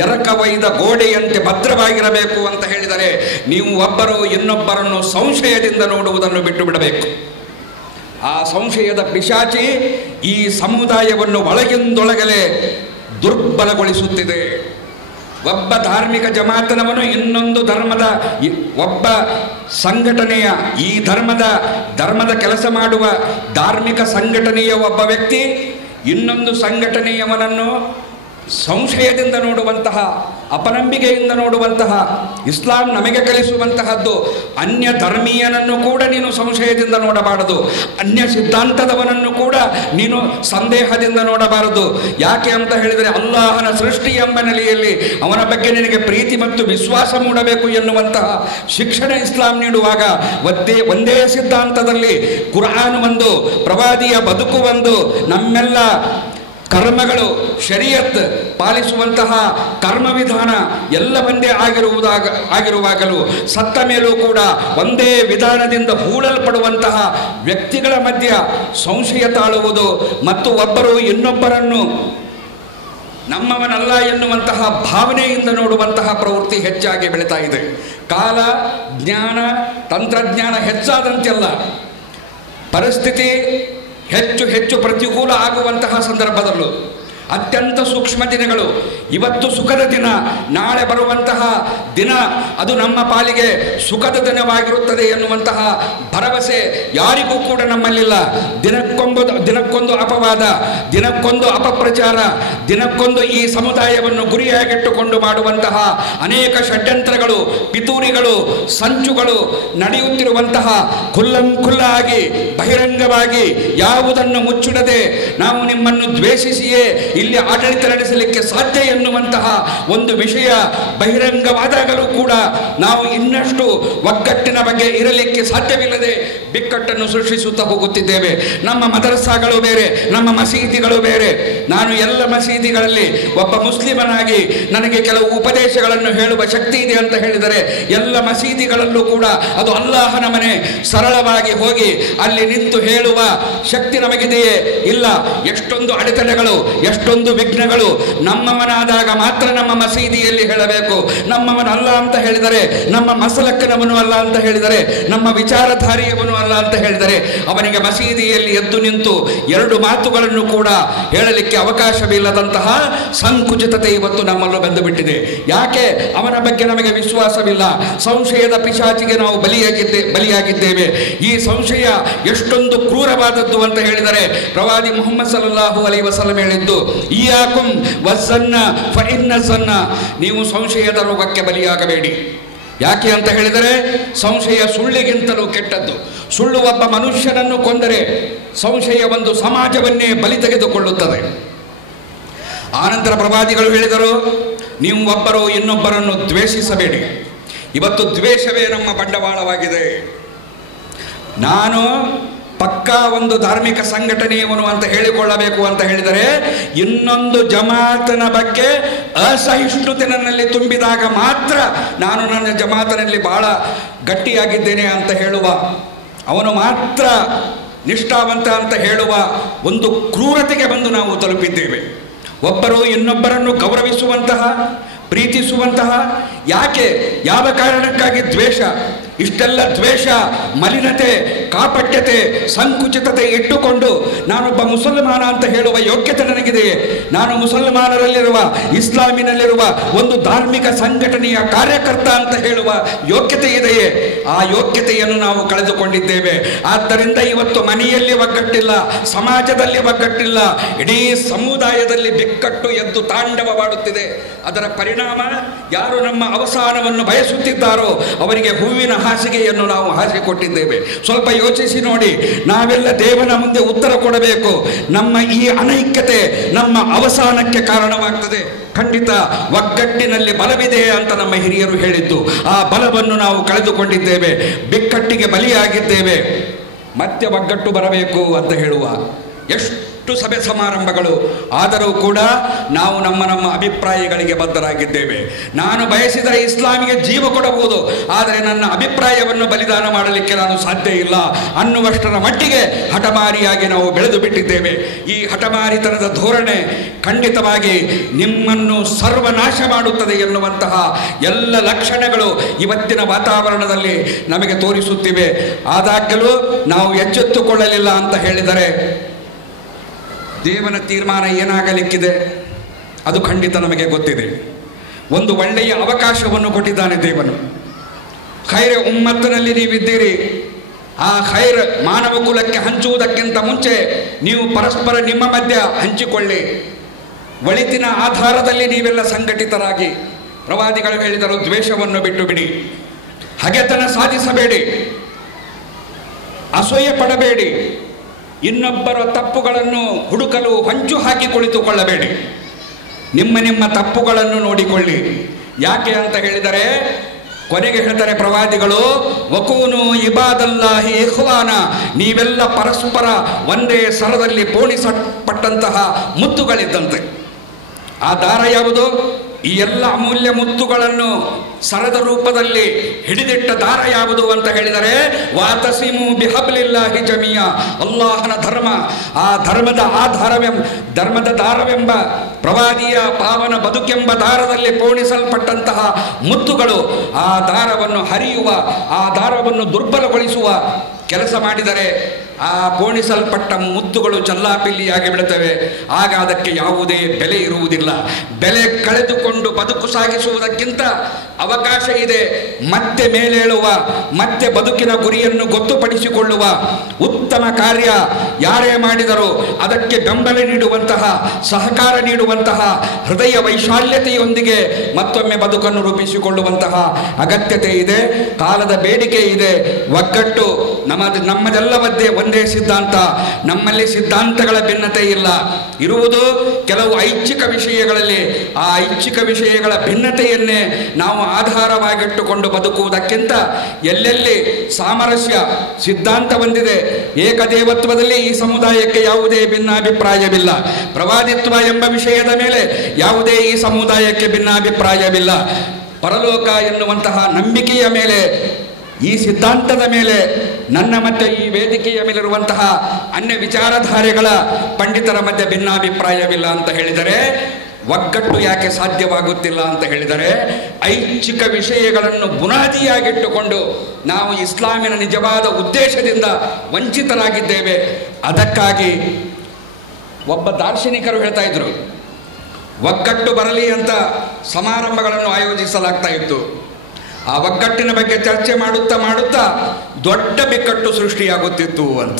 ಎರಕ ಒಯ್ದ ಗೋಡೆಯಂತೆ ಭದ್ರವಾಗಿರಬೇಕು ಅಂತ ಹೇಳಿದರೆ ನೀವು ಒಬ್ಬರು ಇನ್ನೊಬ್ಬರನ್ನು ಸಂಶಯದಿಂದ ನೋಡುವುದನ್ನು ಬಿಟ್ಟು ಬಿಡಬೇಕು. ಆ ಸಂಶಯದ ಪಿಶಾಚಿ ಈ ಸಮುದಾಯವನ್ನು ಒಳಗಿಂದೊಳಗಲೇ ದುರ್ಬಲಗೊಳಿಸುತ್ತಿದೆ. ಒಬ್ಬ ಧಾರ್ಮಿಕ ಜಮಾತನವನು ಇನ್ನೊಂದು ಧರ್ಮದ, ಒಬ್ಬ ಸಂಘಟನೆಯ, ಈ ಧರ್ಮದ ಕೆಲಸ ಮಾಡುವ ಧಾರ್ಮಿಕ ಸಂಘಟನೆಯ ಒಬ್ಬ ವ್ಯಕ್ತಿ ಇನ್ನೊಂದು ಸಂಘಟನೆಯವನನ್ನು ಸಂಶಯದಿಂದ ನೋಡುವಂತಹ, ಅಪನಂಬಿಕೆಯಿಂದ ನೋಡುವಂತಹ, ಇಸ್ಲಾಂ ನಮಗೆ ಕಲಿಸುವಂತಹದ್ದು ಅನ್ಯ ಧರ್ಮೀಯನನ್ನು ಕೂಡ ನೀನು ಸಂಶಯದಿಂದ ನೋಡಬಾರದು, ಅನ್ಯ ಸಿದ್ಧಾಂತದವನನ್ನು ಕೂಡ ನೀನು ಸಂದೇಹದಿಂದ ನೋಡಬಾರದು. ಯಾಕೆ ಅಂತ ಹೇಳಿದರೆ ಅಲ್ಲಾಹನ ಸೃಷ್ಟಿ ಎಂಬ ನೆಲೆಯಲ್ಲಿ ಅವನ ಬಗ್ಗೆ ನಿನಗೆ ಪ್ರೀತಿ ಮತ್ತು ವಿಶ್ವಾಸ ಮೂಡಬೇಕು ಎನ್ನುವಂತಹ ಶಿಕ್ಷಣ ಇಸ್ಲಾಂ ನೀಡುವಾಗ ಒಂದೇ ಸಿದ್ಧಾಂತದಲ್ಲಿ ಕುರ್ಆನ್ ಒಂದು, ಪ್ರವಾದಿಯ ಬದುಕು ಒಂದು, ನಮ್ಮೆಲ್ಲ ಕರ್ಮಗಳು, ಶರೀಯತ್ ಪಾಲಿಸುವಂತಹ ಕರ್ಮ ವಿಧಾನ ಎಲ್ಲ ಒಂದೇ ಆಗಿರುವಾಗಲೂ ಸತ್ತ ಮೇಲೂ ಕೂಡ ಒಂದೇ ವಿಧಾನದಿಂದ ಹೂಳಲ್ಪಡುವಂತಹ ವ್ಯಕ್ತಿಗಳ ಮಧ್ಯ ಸಂಶಯ ತಾಳುವುದು ಮತ್ತು ಒಬ್ಬರು ಇನ್ನೊಬ್ಬರನ್ನು ನಮ್ಮವನಲ್ಲ ಎನ್ನುವಂತಹ ಭಾವನೆಯಿಂದ ನೋಡುವಂತಹ ಪ್ರವೃತ್ತಿ ಹೆಚ್ಚಾಗಿ ಬೆಳೀತಾ ಇದೆ. ಕಾಲ, ಜ್ಞಾನ, ತಂತ್ರಜ್ಞಾನ ಹೆಚ್ಚಾದಂತೆಲ್ಲ ಪರಿಸ್ಥಿತಿ ಹೆಚ್ಚು ಹೆಚ್ಚು ಪ್ರತಿಕೂಲ ಆಗುವಂತಹ ಸಂದರ್ಭದಲ್ಲೂ ಅತ್ಯಂತ ಸೂಕ್ಷ್ಮ ದಿನಗಳು. ಇವತ್ತು ಸುಖದ ದಿನ, ನಾಳೆ ಬರುವಂತಹ ದಿನ ಅದು ನಮ್ಮ ಪಾಲಿಗೆ ಸುಖದ ದಿನವಾಗಿರುತ್ತದೆ ಎನ್ನುವಂತಹ ಭರವಸೆ ಯಾರಿಗೂ ಕೂಡ ನಮ್ಮಲ್ಲಿಲ್ಲ. ದಿನಕ್ಕೊಂದು ಅಪವಾದ, ದಿನಕ್ಕೊಂದು ಅಪಪ್ರಚಾರ, ದಿನಕ್ಕೊಂದು ಈ ಸಮುದಾಯವನ್ನು ಗುರಿಯಾಗಿಟ್ಟುಕೊಂಡು ಮಾಡುವಂತಹ ಅನೇಕ ಷಡ್ಯಂತ್ರಗಳು, ಪಿತೂರಿಗಳು, ಸಂಚುಗಳು ನಡೆಯುತ್ತಿರುವಂತಹ ಖುಲ್ಲಾಗಿ ಬಹಿರಂಗವಾಗಿ ಯಾವುದನ್ನು ಮುಚ್ಚಿಡದೆ ನಾವು ನಿಮ್ಮನ್ನು ದ್ವೇಷಿಸಿಯೇ ಇಲ್ಲಿ ಆಡಳಿತ ನಡೆಸಲಿಕ್ಕೆ ಸಾಧ್ಯ ಎನ್ನುವಂತಹ ಒಂದು ವಿಷಯ ಬಹಿರಂಗವಾದಾಗಲೂ ಕೂಡ ನಾವು ಇನ್ನಷ್ಟು ಒಗ್ಗಟ್ಟಿನ ಬಗ್ಗೆ ಇರಲಿಕ್ಕೆ ಸಾಧ್ಯವಿಲ್ಲದೆ ಬಿಕ್ಕಟ್ಟನ್ನು ಸೃಷ್ಟಿಸುತ್ತಾ ಹೋಗುತ್ತಿದ್ದೇವೆ. ನಮ್ಮ ಮದರಸಾಗಳು ಬೇರೆ, ನಮ್ಮ ಮಸೀದಿಗಳು ಬೇರೆ. ನಾನು ಎಲ್ಲ ಮಸೀದಿಗಳಲ್ಲಿ ಒಬ್ಬ ಮುಸ್ಲಿಮನಾಗಿ ನನಗೆ ಕೆಲವು ಉಪದೇಶಗಳನ್ನು ಹೇಳುವ ಶಕ್ತಿ ಇದೆ ಅಂತ ಹೇಳಿದರೆ ಎಲ್ಲ ಮಸೀದಿಗಳಲ್ಲೂ ಕೂಡ ಅದು ಅಲ್ಲಾಹನ ಮನೆ, ಸರಳವಾಗಿ ಹೋಗಿ ಅಲ್ಲಿ ನಿಂತು ಹೇಳುವ ಶಕ್ತಿ ನಮಗಿದೆಯೇ? ಇಲ್ಲ. ಎಷ್ಟೊಂದು ಅಡೆತಡೆಗಳು, ಎಷ್ಟೊಂದು ವಿಘ್ನಗಳು. ನಮ್ಮವನಾದಾಗ ಮಾತ್ರ ನಮ್ಮ ಮಸೀದಿಯಲ್ಲಿ ಹೇಳಬೇಕು. ನಮ್ಮವನಲ್ಲ ಅಂತ ಹೇಳಿದರೆ, ನಮ್ಮ ಮಸಲಕ್ಕನವನು ಅಲ್ಲ ಅಂತ ಹೇಳಿದರೆ, ನಮ್ಮ ವಿಚಾರಧಾರಿಯವನು ಅಲ್ಲ ಅಂತ ಹೇಳಿದರೆ ಅವನಿಗೆ ಮಸೀದಿಯಲ್ಲಿ ಎದ್ದು ನಿಂತು ಎರಡು ಮಾತುಗಳನ್ನು ಕೂಡ ಹೇಳಲಿಕ್ಕೆ ಅವಕಾಶವಿಲ್ಲದಂತಹ ಸಂಕುಚಿತತೆ ಇವತ್ತು ನಮ್ಮಲ್ಲೂ ಬಂದು ಬಿಟ್ಟಿದೆ. ಯಾಕೆ? ಅವನ ಬಗ್ಗೆ ನಮಗೆ ವಿಶ್ವಾಸವಿಲ್ಲ. ಸಂಶಯದ ಪಿಶಾಚಿಗೆ ನಾವು ಬಲಿಯಾಗಿದ್ದೇವೆ. ಈ ಸಂಶಯ ಎಷ್ಟೊಂದು ಕ್ರೂರವಾದದ್ದು ಅಂತ ಹೇಳಿದರೆ ಪ್ರವಾದಿ ಮುಹಮ್ಮದ್ ಸಲ್ಲಲ್ಲಾಹು ಅಲೈಹಿ ವಸಲ್ಲಂ ಹೇಳಿದ್ದು, ಇಯಾಕುಂ ವಜ್ಜನ್ನ ಫಇನ್ನ ಝನ್ನ, ನೀವು ಸಂಶಯದ ರೋಗಕ್ಕೆ ಬಲಿಯಾಗಬೇಡಿ. ಯಾಕೆ ಅಂತ ಹೇಳಿದರೆ ಸಂಶಯ ಸುಳ್ಳಿಗಿಂತಲೂ ಕೆಟ್ಟದ್ದು. ಸುಳ್ಳು ಒಬ್ಬ ಮನುಷ್ಯನನ್ನು ಕೊಂದರೆ ಸಂಶಯ ಒಂದು ಸಮಾಜವನ್ನೇ ಬಲಿ ತೆಗೆದುಕೊಳ್ಳುತ್ತದೆ. ಆನಂತರ ಪ್ರವಾದಿಗಳು ಹೇಳಿದರು, ನೀವು ಒಬ್ಬರು ಇನ್ನೊಬ್ಬರನ್ನು ದ್ವೇಷಿಸಬೇಡಿ. ಇವತ್ತು ದ್ವೇಷವೇ ನಮ್ಮ ಬಂಡವಾಳವಾಗಿದೆ. ನಾನು ಪಕ್ಕಾ ಒಂದು ಧಾರ್ಮಿಕ ಸಂಘಟನೆಯವನು ಅಂತ ಹೇಳಿಕೊಳ್ಳಬೇಕು ಅಂತ ಹೇಳಿದರೆ ಇನ್ನೊಂದು ಜಮಾತನ ಬಗ್ಗೆ ಅಸಹಿಷ್ಣುತೆ ನನ್ನಲ್ಲಿ ತುಂಬಿದಾಗ ಮಾತ್ರ ನಾನು ನನ್ನ ಜಮಾತನಲ್ಲಿ ಬಹಳ ಗಟ್ಟಿಯಾಗಿದ್ದೇನೆ ಅಂತ ಹೇಳುವ, ಅವನು ಮಾತ್ರ ನಿಷ್ಠಾವಂತ ಅಂತ ಹೇಳುವ ಒಂದು ಕ್ರೂರತೆಗೆ ಬಂದು ನಾವು ತಲುಪಿದ್ದೇವೆ. ಒಬ್ಬರು ಇನ್ನೊಬ್ಬರನ್ನು ಗೌರವಿಸುವಂತಹ, ಪ್ರೀತಿಸುವಂತಹ, ಯಾಕೆ, ಯಾವ ಕಾರಣಕ್ಕಾಗಿ ದ್ವೇಷ? ಇಷ್ಟೆಲ್ಲ ದ್ವೇಷ, ಮಲಿನತೆ, ಕಾಪಟ್ಯತೆ, ಸಂಕುಚಿತತೆ ಇಟ್ಟುಕೊಂಡು ನಾನೊಬ್ಬ ಮುಸಲ್ಮಾನ ಅಂತ ಹೇಳುವ ಯೋಗ್ಯತೆ ನನಗಿದೆಯೇ? ನಾನು ಮುಸಲ್ಮಾನರಲ್ಲಿರುವ, ಇಸ್ಲಾಮಿನಲ್ಲಿರುವ ಒಂದು ಧಾರ್ಮಿಕ ಸಂಘಟನೆಯ ಕಾರ್ಯಕರ್ತ ಅಂತ ಹೇಳುವ ಯೋಗ್ಯತೆ ಇದೆಯೇ? ಆ ಯೋಗ್ಯತೆಯನ್ನು ನಾವು ಕಳೆದುಕೊಂಡಿದ್ದೇವೆ. ಆದ್ದರಿಂದ ಇವತ್ತು ಮನೆಯಲ್ಲಿ ಒಗ್ಗಟ್ಟಿಲ್ಲ, ಸಮಾಜದಲ್ಲಿ ಒಗ್ಗಟ್ಟಿಲ್ಲ, ಇಡೀ ಸಮುದಾಯದಲ್ಲಿ ಬಿಕ್ಕಟ್ಟು ಎದ್ದು ತಾಂಡವವಾಡುತ್ತಿದೆ. ಅದರ ಪರಿಣಾಮ ಯಾರು ನಮ್ಮ ಅವಸಾನವನ್ನು ಬಯಸುತ್ತಿದ್ದಾರೋ ಅವರಿಗೆ ಹೂವಿನ ಹಾಸಿಗೆಯನ್ನು ನಾವು ಹಾಸಿಕೊಟ್ಟಿದ್ದೇವೆ. ಸ್ವಲ್ಪ ಯೋಚಿಸಿ ನೋಡಿ. ನಾವೆಲ್ಲ ದೇವನ ಮುಂದೆ ಉತ್ತರ ಕೊಡಬೇಕು. ನಮ್ಮ ಈ ಅನೈಕ್ಯತೆ ನಮ್ಮ ಅವಸಾನಕ್ಕೆ ಕಾರಣವಾಗ್ತದೆ. ಖಂಡಿತ ಒಗ್ಗಟ್ಟಿನಲ್ಲಿ ಬಲವಿದೆ ಅಂತ ನಮ್ಮ ಹಿರಿಯರು ಹೇಳಿದ್ದು. ಆ ಬಲವನ್ನು ನಾವು ಕಳೆದುಕೊಂಡಿದ್ದೇವೆ, ಬಿಕ್ಕಟ್ಟಿಗೆ ಬಲಿಯಾಗಿದ್ದೇವೆ. ಮತ್ತೆ ಒಗ್ಗಟ್ಟು ಬರಬೇಕು ಅಂತ ಹೇಳುವ ಎಷ್ಟು ಸಭೆ ಸಮಾರಂಭಗಳು ಆದರೂ ಕೂಡ ನಾವು ನಮ್ಮ ಅಭಿಪ್ರಾಯಗಳಿಗೆ ಬದ್ಧರಾಗಿದ್ದೇವೆ. ನಾನು ಬಯಸಿದರೆ ಇಸ್ಲಾಮಿಗೆ ಜೀವ ಕೊಡಬಹುದು, ಆದರೆ ನನ್ನ ಅಭಿಪ್ರಾಯವನ್ನು ಬಲಿದಾನ ಮಾಡಲಿಕ್ಕೆ ನಾನು ಸಾಧ್ಯ ಇಲ್ಲ ಅನ್ನುವಷ್ಟರ ಮಟ್ಟಿಗೆ ಹಠಮಾರಿಯಾಗಿ ನಾವು ಬೆಳೆದು ಬಿಟ್ಟಿದ್ದೇವೆ. ಈ ಹಠಮಾರಿತನದ ಧೋರಣೆ ಖಂಡಿತವಾಗಿ ನಿಮ್ಮನ್ನು ಸರ್ವನಾಶ ಮಾಡುತ್ತದೆ ಎನ್ನುವಂತಹ ಎಲ್ಲ ಲಕ್ಷಣಗಳು ಇವತ್ತಿನ ವಾತಾವರಣದಲ್ಲಿ ನಮಗೆ ತೋರಿಸುತ್ತಿವೆ. ಆದಾಗ್ಯೂ ನಾವು ಎಚ್ಚೆತ್ತುಕೊಳ್ಳಲಿಲ್ಲ ಅಂತ ಹೇಳಿದರೆ ದೇವನ ತೀರ್ಮಾನ ಏನಾಗಲಿಕ್ಕಿದೆ ಅದು ಖಂಡಿತ ನಮಗೆ ಗೊತ್ತಿದೆ. ಒಂದು ಒಳ್ಳೆಯ ಅವಕಾಶವನ್ನು ಕೊಟ್ಟಿದ್ದಾನೆ ದೇವನು. ಖೈರ್ ಉಮ್ಮತ್ತಿನಲ್ಲಿ ನೀವಿದ್ದೀರಿ. ಆ ಖೈರ್ ಮಾನವ ಕುಲಕ್ಕೆ ಹಂಚುವುದಕ್ಕಿಂತ ಮುಂಚೆ ನೀವು ಪರಸ್ಪರ ನಿಮ್ಮ ಮಧ್ಯೆ ಹಂಚಿಕೊಳ್ಳಿ. ಒಳಿತಿನ ಆಧಾರದಲ್ಲಿ ನೀವೆಲ್ಲ ಸಂಘಟಿತರಾಗಿ, ಪ್ರವಾದಿಗಳು ಹೇಳಿದರು, ದ್ವೇಷವನ್ನು ಬಿಟ್ಟು ಬಿಡಿ, ಹಗೆತನ ಸಾಧಿಸಬೇಡಿ, ಅಸೂಯೆ ಪಡಬೇಡಿ, ಇನ್ನೊಬ್ಬರ ತಪ್ಪುಗಳನ್ನು ಹುಡುಕಲು ಹೊಂಚು ಹಾಕಿ ಕುಳಿತುಕೊಳ್ಳಬೇಡಿ. ನಿಮ್ಮ ತಪ್ಪುಗಳನ್ನು ನೋಡಿಕೊಳ್ಳಿ. ಯಾಕೆ ಅಂತ ಹೇಳಿದರೆ ಕೊನೆಗೆ ಹೇಳ್ತಾರೆ ಪ್ರವಾದಿಗಳು, ವಕೂನು ಇಬಾದಲ್ಲಾಹಿ ಇಖ್ವಾನ, ನೀವೆಲ್ಲ ಪರಸ್ಪರ ಒಂದೇ ಸ್ಥಳದಲ್ಲಿ ಪೋಣಿಸಲ್ಪಟ್ಟಂತಹ ಮುತ್ತುಗಳಿದ್ದಂತೆ. ಆ ದಾರ ಯಾವುದು? ಈ ಎಲ್ಲ ಅಮೂಲ್ಯ ಮುತ್ತುಗಳನ್ನು ಸರದ ರೂಪದಲ್ಲಿ ಹಿಡಿದಿಟ್ಟ ದಾರ ಯಾವುದು ಅಂತ ಹೇಳಿದರೆ ವಾತಸಿಮು ಬಿಹಬ್ಲಿಲ್ಲಾಹಿ ಜಮಿಯ, ಅಲ್ಲಾಹನ ಧರ್ಮ. ಆ ಧರ್ಮದ ದಾರವೆಂಬ ಪ್ರವಾದಿಯ ಪಾವನ ಬದುಕೆಂಬ ದಾರದಲ್ಲಿ ಪೋಣಿಸಲ್ಪಟ್ಟಂತಹ ಮುತ್ತುಗಳು ಆ ದಾರವನ್ನು ಹರಿಯುವ, ಆ ದಾರವನ್ನು ದುರ್ಬಲಗೊಳಿಸುವ ಕೆಲಸ ಮಾಡಿದರೆ ಆ ಪೋಣಿಸಲ್ಪಟ್ಟ ಮುತ್ತುಗಳು ಚಲ್ಲಾಪಿಲ್ಲಿಯಾಗಿ ಬಿಡುತ್ತವೆ. ಆಗ ಅದಕ್ಕೆ ಯಾವುದೇ ಬೆಲೆ ಇರುವುದಿಲ್ಲ. ಬೆಲೆ ಕಳೆದುಕೊಂಡು ಬದುಕು ಸಾಗಿಸುವುದಕ್ಕಿಂತ ಅವಕಾಶ ಇದೆ ಮತ್ತೆ ಮೇಲೇಳುವ, ಮತ್ತೆ ಬದುಕಿನ ಗುರಿಯನ್ನು ಗೊತ್ತುಪಡಿಸಿಕೊಳ್ಳುವ ಉತ್ತಮ ಕಾರ್ಯ ಯಾರೇ ಮಾಡಿದರೂ ಅದಕ್ಕೆ ಬೆಂಬಲ ನೀಡುವಂತಹ, ಸಹಕಾರ ನೀಡುವಂತಹ ಹೃದಯ ವೈಶಾಲ್ಯತೆಯೊಂದಿಗೆ ಮತ್ತೊಮ್ಮೆ ಬದುಕನ್ನು ರೂಪಿಸಿಕೊಳ್ಳುವಂತಹ ಅಗತ್ಯತೆ ಇದೆ. ಕಾಲದ ಬೇಡಿಕೆ ಇದೆ. ಒಗ್ಗಟ್ಟು ನಮ್ಮದೆಲ್ಲವದ್ದೇ ಒಂದೇ ಸಿದ್ಧಾಂತ. ನಮ್ಮಲ್ಲಿ ಸಿದ್ಧಾಂತಗಳ ಭಿನ್ನತೆ ಇಲ್ಲ. ಇರುವುದು ಕೆಲವು ಐಚ್ಛಿಕ ವಿಷಯಗಳಲ್ಲಿ. ಆ ಐಚ್ಛಿಕ ವಿಷಯಗಳ ಭಿನ್ನತೆಯನ್ನೇ ನಾವು ಆಧಾರವಾಗಿಟ್ಟುಕೊಂಡು ಬದುಕುವುದಕ್ಕಿಂತ ಎಲ್ಲೆಲ್ಲಿ ಸಾಮರಸ್ಯ ಸಿದ್ಧಾಂತ ಹೊಂದಿದೆ, ಏಕದೇವತ್ವದಲ್ಲಿ ಈ ಸಮುದಾಯಕ್ಕೆ ಯಾವುದೇ ಭಿನ್ನಾಭಿಪ್ರಾಯವಿಲ್ಲ. ಪ್ರವಾದಿತ್ವ ಎಂಬ ವಿಷಯದ ಮೇಲೆ ಯಾವುದೇ ಈ ಸಮುದಾಯಕ್ಕೆ ಭಿನ್ನಾಭಿಪ್ರಾಯವಿಲ್ಲ. ಪರಲೋಕ ಎನ್ನುವಂತಹ ನಂಬಿಕೆಯ ಮೇಲೆ, ಈ ಸಿದ್ಧಾಂತದ ಮೇಲೆ ನನ್ನ ಮತ್ತು ಈ ವೇದಿಕೆಯ ಮೇಲಿರುವಂತಹ ಅನ್ಯ ವಿಚಾರಧಾರೆಗಳ ಪಂಡಿತರ ಮಧ್ಯೆ ಭಿನ್ನಾಭಿಪ್ರಾಯವಿಲ್ಲ ಅಂತ ಹೇಳಿದರೆ, ಒಗ್ಗಟ್ಟು ಯಾಕೆ ಸಾಧ್ಯವಾಗುತ್ತಿಲ್ಲ ಅಂತ ಹೇಳಿದರೆ, ಐಚ್ಛಿಕ ವಿಷಯಗಳನ್ನು ಬುನಾದಿಯಾಗಿಟ್ಟುಕೊಂಡು ನಾವು ಇಸ್ಲಾಮಿನ ನಿಜವಾದ ಉದ್ದೇಶದಿಂದ ವಂಚಿತರಾಗಿದ್ದೇವೆ. ಅದಕ್ಕಾಗಿ ಒಬ್ಬ ದಾರ್ಶನಿಕರು ಹೇಳ್ತಾ ಇದ್ರು, ಒಗ್ಗಟ್ಟು ಬರಲಿ ಅಂತ ಸಮಾರಂಭಗಳನ್ನು ಆಯೋಜಿಸಲಾಗ್ತಾ ಇತ್ತು. ಆ ಒಗ್ಗಟ್ಟಿನ ಬಗ್ಗೆ ಚರ್ಚೆ ಮಾಡುತ್ತಾ ದೊಡ್ಡ ಬಿಕ್ಕಟ್ಟು ಸೃಷ್ಟಿಯಾಗುತ್ತಿತ್ತು ಅಂತ.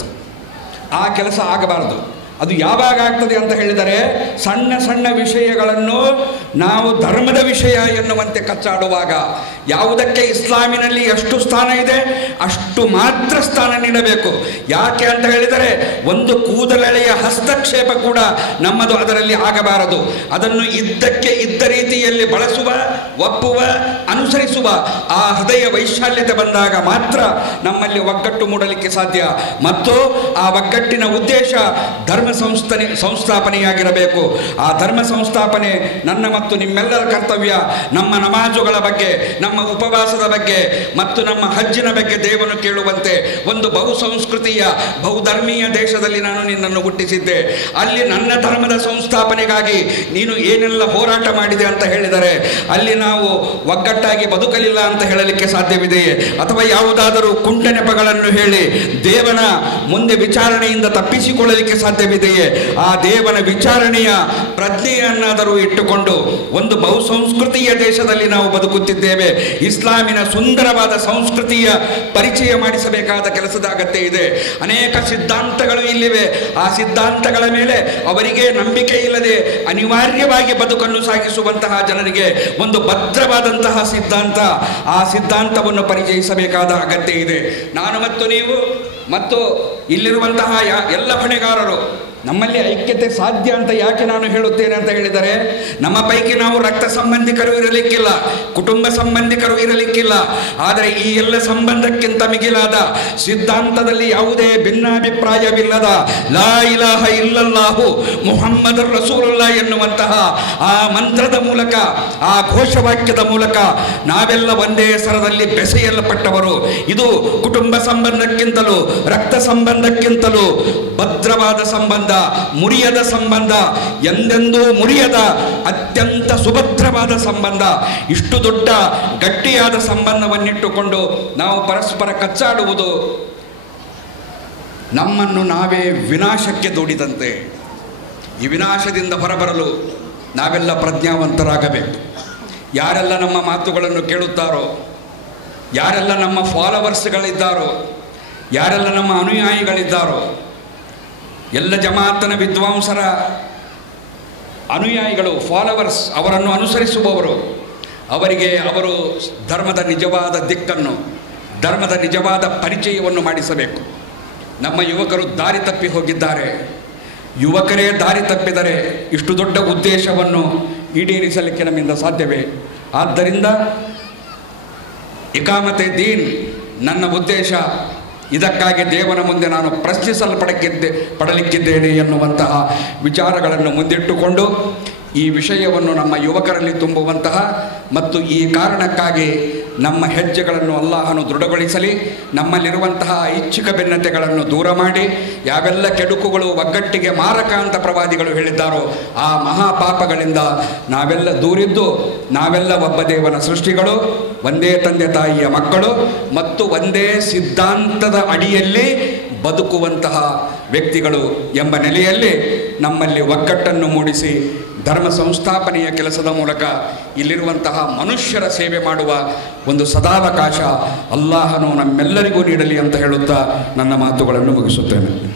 ಆ ಕೆಲಸ ಆಗಬಾರದು. ಅದು ಯಾವಾಗ ಆಗ್ತದೆ ಅಂತ ಹೇಳಿದರೆ, ಸಣ್ಣ ಸಣ್ಣ ವಿಷಯಗಳನ್ನು ನಾವು ಧರ್ಮದ ವಿಷಯ ಎನ್ನುವಂತೆ ಕಚ್ಚಾಡುವಾಗ, ಯಾವುದಕ್ಕೆ ಇಸ್ಲಾಮಿನಲ್ಲಿ ಎಷ್ಟು ಸ್ಥಾನ ಇದೆ ಅಷ್ಟು ಮಾತ್ರ ಸ್ಥಾನ ನೀಡಬೇಕು. ಯಾಕೆ ಅಂತ ಹೇಳಿದರೆ, ಒಂದು ಕೂದಲೆಳೆಯ ಹಸ್ತಕ್ಷೇಪ ಕೂಡ ನಮ್ಮದು ಅದರಲ್ಲಿ ಆಗಬಾರದು. ಅದನ್ನು ಇದ್ದಕ್ಕೆ ಇದ್ದ ರೀತಿಯಲ್ಲಿ ಬಳಸುವ, ಒಪ್ಪುವ, ಅನುಸರಿಸುವ ಆ ಹೃದಯ ವೈಶಾಲ್ಯತೆ ಬಂದಾಗ ಮಾತ್ರ ನಮ್ಮಲ್ಲಿ ಒಗ್ಗಟ್ಟು ಮೂಡಲಿಕ್ಕೆ ಸಾಧ್ಯ. ಮತ್ತು ಆ ಒಗ್ಗಟ್ಟಿನ ಉದ್ದೇಶ ಧರ್ಮ ಸಂಸ್ಥಾಪನೆಯಾಗಿರಬೇಕು. ಆ ಧರ್ಮ ಸಂಸ್ಥಾಪನೆ ನನ್ನ ಮತ್ತು ನಿಮ್ಮೆಲ್ಲರ ಕರ್ತವ್ಯ. ನಮ್ಮ ನಮಾಜುಗಳ ಬಗ್ಗೆ, ನಮ್ಮ ಉಪವಾಸದ ಬಗ್ಗೆ ಮತ್ತು ನಮ್ಮ ಹಜ್ಜಿನ ಬಗ್ಗೆ ದೇವನು ಕೇಳುವಂತೆ ಒಂದು ಬಹು ಸಂಸ್ಕೃತಿಯ, ಬಹುಧರ್ಮೀಯ ದೇಶದಲ್ಲಿ ನಾನು ನಿನ್ನನ್ನು ಹುಟ್ಟಿಸಿದ್ದೆ. ಅಲ್ಲಿ ನನ್ನ ಧರ್ಮದ ಸಂಸ್ಥಾಪನೆಗಾಗಿ ನೀನು ಏನೆಲ್ಲ ಹೋರಾಟ ಮಾಡಿದೆ ಅಂತ ಹೇಳಿದರೆ, ಅಲ್ಲಿ ನಾವು ಒಗ್ಗಟ್ಟಾಗಿ ಬದುಕಲಿಲ್ಲ ಅಂತ ಹೇಳಲಿಕ್ಕೆ ಸಾಧ್ಯವಿದೆಯೇ? ಅಥವಾ ಯಾವುದಾದರೂ ಕುಂಟ ನೆಪಗಳನ್ನು ಹೇಳಿ ದೇವನ ಮುಂದೆ ವಿಚಾರಣೆಯಿಂದ ತಪ್ಪಿಸಿಕೊಳ್ಳಲಿಕ್ಕೆ ಸಾಧ್ಯವಿದೆಯೇ? ಆ ದೇವನ ವಿಚಾರಣೆಯ ಪ್ರಜ್ಞೆಯನ್ನಾದರೂ ಇಟ್ಟುಕೊಂಡು ಒಂದು ಬಹು ಸಂಸ್ಕೃತಿಯ ದೇಶದಲ್ಲಿ ನಾವು ಬದುಕುತ್ತಿದ್ದೇವೆ. ಇಸ್ಲಾಮಿನ ಸುಂದರವಾದ ಸಂಸ್ಕೃತಿಯ ಪರಿಚಯ ಮಾಡಿಸಬೇಕಾದ ಕೆಲಸದ ಅಗತ್ಯ ಇದೆ. ಅನೇಕ ಸಿದ್ಧಾಂತಗಳು ಇಲ್ಲಿವೆ. ಆ ಸಿದ್ಧಾಂತಗಳ ಮೇಲೆ ಅವರಿಗೆ ನಂಬಿಕೆ ಇಲ್ಲದೆ ಅನಿವಾರ್ಯವಾಗಿ ಬದುಕನ್ನು ಸಾಗಿಸುವಂತಹ ಜನರಿಗೆ ಒಂದು ಭದ್ರವಾದಂತಹ ಸಿದ್ಧಾಂತ, ಆ ಸಿದ್ಧಾಂತವನ್ನು ಪರಿಚಯಿಸಬೇಕಾದ ಅಗತ್ಯ ಇದೆ. ನಾನು ಮತ್ತು ನೀವು ಮತ್ತು ಇಲ್ಲಿರುವಂತಹ ಎಲ್ಲ ಹೊಣೆಗಾರರು ನಮ್ಮಲ್ಲಿ ಐಕ್ಯತೆ ಸಾಧ್ಯ ಅಂತ ಯಾಕೆ ನಾನು ಹೇಳುತ್ತೇನೆ ಅಂತ ಹೇಳಿದರೆ, ನಮ್ಮ ಪೈಕಿ ನಾವು ರಕ್ತ ಸಂಬಂಧಿಕರು ಇರಲಿಕ್ಕಿಲ್ಲ, ಕುಟುಂಬ ಸಂಬಂಧಿಕರು ಇರಲಿಕ್ಕಿಲ್ಲ. ಆದರೆ ಈ ಎಲ್ಲ ಸಂಬಂಧಕ್ಕಿಂತ ಮಿಗಿಲಾದ ಸಿದ್ಧಾಂತದಲ್ಲಿ ಯಾವುದೇ ಭಿನ್ನಾಭಿಪ್ರಾಯವಿಲ್ಲದ ಲಾ ಇಲಾಹ ಇಲ್ಲಲ್ಲಾಹು ಮುಹಮ್ಮದ್ ರಸೂಲುಲ್ಲಾ ಎನ್ನುವಂತಹ ಆ ಮಂತ್ರದ ಮೂಲಕ, ಆ ಘೋಷವಾಕ್ಯದ ಮೂಲಕ ನಾವೆಲ್ಲ ಒಂದೇ ಸರದಲ್ಲಿ ಬೆಸೆಯಲ್ಪಟ್ಟವರು. ಇದು ಕುಟುಂಬ ಸಂಬಂಧಕ್ಕಿಂತಲೂ, ರಕ್ತ ಸಂಬಂಧಕ್ಕಿಂತಲೂ ಭದ್ರವಾದ ಸಂಬಂಧ, ಮುರಿಯದ ಸಂಬಂಧ, ಎಂದೆಂದೂ ಮುರಿಯದ ಅತ್ಯಂತ ಸುಭದ್ರವಾದ ಸಂಬಂಧ. ಇಷ್ಟು ದೊಡ್ಡ ಗಟ್ಟಿಯಾದ ಸಂಬಂಧವನ್ನಿಟ್ಟುಕೊಂಡು ನಾವು ಪರಸ್ಪರ ಕಚ್ಚಾಡುವುದು ನಮ್ಮನ್ನು ನಾವೇ ವಿನಾಶಕ್ಕೆ ದೂಡಿದಂತೆ. ಈ ವಿನಾಶದಿಂದ ಹೊರಬರಲು ನಾವೆಲ್ಲ ಪ್ರಜ್ಞಾವಂತರಾಗಬೇಕು. ಯಾರೆಲ್ಲ ನಮ್ಮ ಮಾತುಗಳನ್ನು ಕೇಳುತ್ತಾರೋ, ಯಾರೆಲ್ಲ ನಮ್ಮ ಫಾಲೋವರ್ಸ್ಗಳಿದ್ದಾರೋ, ಯಾರೆಲ್ಲ ನಮ್ಮ ಅನುಯಾಯಿಗಳಿದ್ದಾರೋ, ಎಲ್ಲ ಜಮಾತನ ವಿದ್ವಾಂಸರ ಅನುಯಾಯಿಗಳು, ಫಾಲೋವರ್ಸ್, ಅವರನ್ನು ಅನುಸರಿಸುವವರು, ಅವರಿಗೆ ಅವರು ಧರ್ಮದ ನಿಜವಾದ ದಿಕ್ಕನ್ನು, ಧರ್ಮದ ನಿಜವಾದ ಪರಿಚಯವನ್ನು ಮಾಡಿಸಬೇಕು. ನಮ್ಮ ಯುವಕರು ದಾರಿ ತಪ್ಪಿ ಹೋಗಿದ್ದಾರೆ. ಯುವಕರೇ ದಾರಿ ತಪ್ಪಿದರೆ ಇಷ್ಟು ದೊಡ್ಡ ಉದ್ದೇಶವನ್ನು ಈಡೇರಿಸಲಿಕ್ಕೆ ನಮ್ಮಿಂದ ಸಾಧ್ಯವೇ? ಆದ್ದರಿಂದ ಇಕಾಮತೆ ದೀನ್ ನನ್ನ ಉದ್ದೇಶ. ಇದಕ್ಕಾಗಿ ದೇವನ ಮುಂದೆ ನಾನು ಪಡಲಿಕ್ಕಿದ್ದೇನೆ ಎನ್ನುವಂತಹ ವಿಚಾರಗಳನ್ನು ಮುಂದಿಟ್ಟುಕೊಂಡು ಈ ವಿಷಯವನ್ನು ನಮ್ಮ ಯುವಕರಲ್ಲಿ ತುಂಬುವಂತಹ ಮತ್ತು ಈ ಕಾರಣಕ್ಕಾಗಿ ನಮ್ಮ ಹೆಜ್ಜೆಗಳನ್ನು ಅಲ್ಲಾಹನು ದೃಢಗೊಳಿಸಲಿ. ನಮ್ಮಲ್ಲಿರುವಂತಹ ಐಚ್ಛಿಕ ಭಿನ್ನತೆಗಳನ್ನು ದೂರ ಮಾಡಿ ಯಾವೆಲ್ಲ ಕೆಡುಕುಗಳು ಒಗ್ಗಟ್ಟಿಗೆ ಮಾರಕ ಅಂತ ಪ್ರವಾದಿಗಳು ಹೇಳಿದ್ದಾರೋ ಆ ಮಹಾಪಾಪಗಳಿಂದ ನಾವೆಲ್ಲ ದೂರಿದ್ದು ನಾವೆಲ್ಲ ಒಬ್ಬ ದೇವನ ಸೃಷ್ಟಿಗಳು, ಒಂದೇ ತಂದೆ ತಾಯಿಯ ಮಕ್ಕಳು ಮತ್ತು ಒಂದೇ ಸಿದ್ಧಾಂತದ ಅಡಿಯಲ್ಲಿ ಬದುಕುವಂತಹ ವ್ಯಕ್ತಿಗಳು ಎಂಬ ನೆಲೆಯಲ್ಲಿ ನಮ್ಮಲ್ಲಿ ಒಗ್ಗಟ್ಟನ್ನು ಮೂಡಿಸಿ ಧರ್ಮ ಸಂಸ್ಥಾಪನೆಯ ಕೆಲಸದ ಮೂಲಕ ಇಲ್ಲಿರುವಂತಹ ಮನುಷ್ಯರ ಸೇವೆ ಮಾಡುವ ಒಂದು ಸದಾವಕಾಶ ಅಲ್ಲಾಹನು ನಮ್ಮೆಲ್ಲರಿಗೂ ನೀಡಲಿ ಅಂತ ಹೇಳುತ್ತಾ ನನ್ನ ಮಾತುಗಳನ್ನು ಮುಗಿಸುತ್ತೇನೆ.